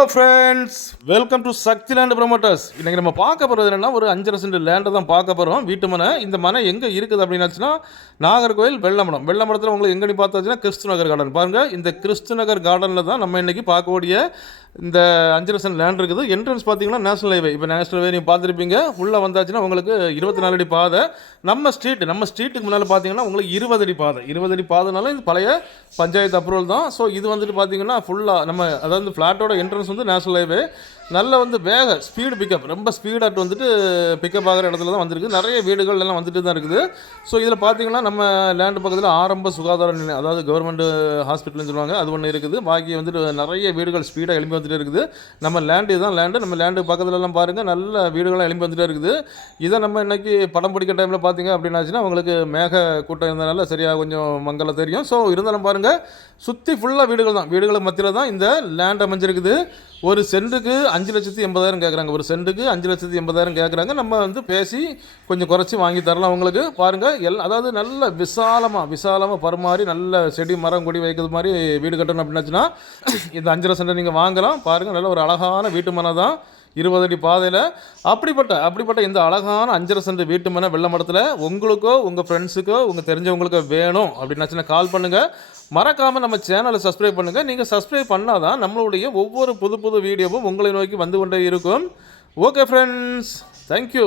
Hello friends, welcome to Sakthi land promoters. இன்றைக்கி நம்ம பார்க்க போகிறது என்னென்னா, ஒரு 5.5 சென்ட் லேண்டை தான் பார்க்க போகிறோம். வீட்டு மனை. இந்த மனை எங்கே இருக்குது அப்படின்னாச்சுன்னா, நாகர்கோவில் வெள்ளமடம். வெள்ளமடத்தில் உங்களுக்கு எங்கேன்னு பார்த்தாச்சுன்னா கிறிஸ்து நகர் கார்டன். பாருங்கள், இந்த கிறிஸ்து நகர் கார்டனில் தான் நம்ம இன்றைக்கி பார்க்கக்கூடிய இந்த 5.5 சென்ட் லேண்ட் இருக்குது. என்ட்ரன்ஸ் பார்த்தீங்கன்னா நேஷனல் ஹைவே. இப்போ நேஷனல் ஹைவே நீங்கள் பார்த்துருப்பீங்க. உள்ளே வந்தாச்சுன்னா உங்களுக்கு 24 அடி பாதை. நம்ம ஸ்ட்ரீட்டுக்கு முன்னால் பார்த்தீங்கன்னா உங்களுக்கு 20 அடி பாதை. 20 அடி பாதைனால இது பழைய பஞ்சாயத்து அப்ரூவல் தான். ஸோ இது வந்துட்டு பார்த்தீங்கன்னா ஃபுல்லாக நம்ம அதாவது ஃப்ளாட்டோட என்ட்ரன்ஸ் வந்து நேஷனல் ஹைவே. நல்ல வந்து ஸ்பீடு பிக்கப், ரொம்ப ஸ்பீடாக வந்துட்டு பிக்கப் ஆகிற இடத்துல தான் வந்திருக்கு. நிறைய வீடுகள் எல்லாம் வந்துட்டு தான் இருக்குது. ஸோ இதில் பார்த்தீங்கன்னா நம்ம லேண்டு பக்கத்தில் ஆரம்ப சுகாதார நிலையம், அதாவது கவர்மெண்ட் ஹாஸ்பிட்டல்னு சொல்லுவாங்க, அது ஒன்று இருக்குது. பாக்கி வந்துட்டு நிறைய வீடுகள் ஸ்பீடாக எழுப்பி வந்துட்டு இருக்குது. நம்ம லேண்டு இதுதான் லேண்டு. நம்ம லேண்டு பக்கத்துலலாம் பாருங்கள், நல்ல வீடுகள்லாம் எழுப்பி வந்துட்டே இருக்குது. இதை நம்ம இன்றைக்கி படம் பிடிக்கிற டைமில் பார்த்தீங்க அப்படின்னாச்சுன்னா உங்களுக்கு மேக கூட்டம் இருந்தனால சரியாக கொஞ்சம் மங்கல தெரியும். ஸோ இருந்தாலும் பாருங்கள், சுற்றி ஃபுல்லாக வீடுகள் தான். வீடுகளுக்கு மத்தியில் தான் இந்த லேண்ட் அமைஞ்சிருக்குது. ஒரு சென்ட்டுக்கு 5,80,000 கேட்குறாங்க. ஒரு சென்ட்டுக்கு 5,80,000 கேட்குறாங்க. நம்ம வந்து பேசி கொஞ்சம் குறைச்சி வாங்கி தரலாம் உங்களுக்கு. பாருங்கள், அதாவது நல்ல விசாலமாக பருமாறி நல்ல செடி மரம் கொடி வைக்கிறது மாதிரி வீடு கட்டணும் அப்படின்னாச்சுன்னா இந்த 5.5 சென்ட் நீங்கள் வாங்கலாம். பாருங்கள், நல்ல ஒரு அழகான வீட்டு மனை தான், 20 அடி பாதையில். அப்படிப்பட்ட இந்த அழகான 5.5 சென்ட் வீட்டு மனை வெள்ளமடத்தில் உங்களுக்கோ உங்கள் ஃப்ரெண்ட்ஸுக்கோ உங்கள் தெரிஞ்சவங்களுக்கோ வேணும் அப்படின்னாச்சுன்னா கால் பண்ணுங்கள். மறக்காமல் நம்ம சேனலை சப்ஸ்கிரைப் பண்ணுங்கள். நீங்கள் சப்ஸ்கிரைப் பண்ணால் தான் நம்மளுடைய ஒவ்வொரு புது வீடியோவும் உங்களை நோக்கி வந்து கொண்டே இருக்கும். Okay friends, thank you.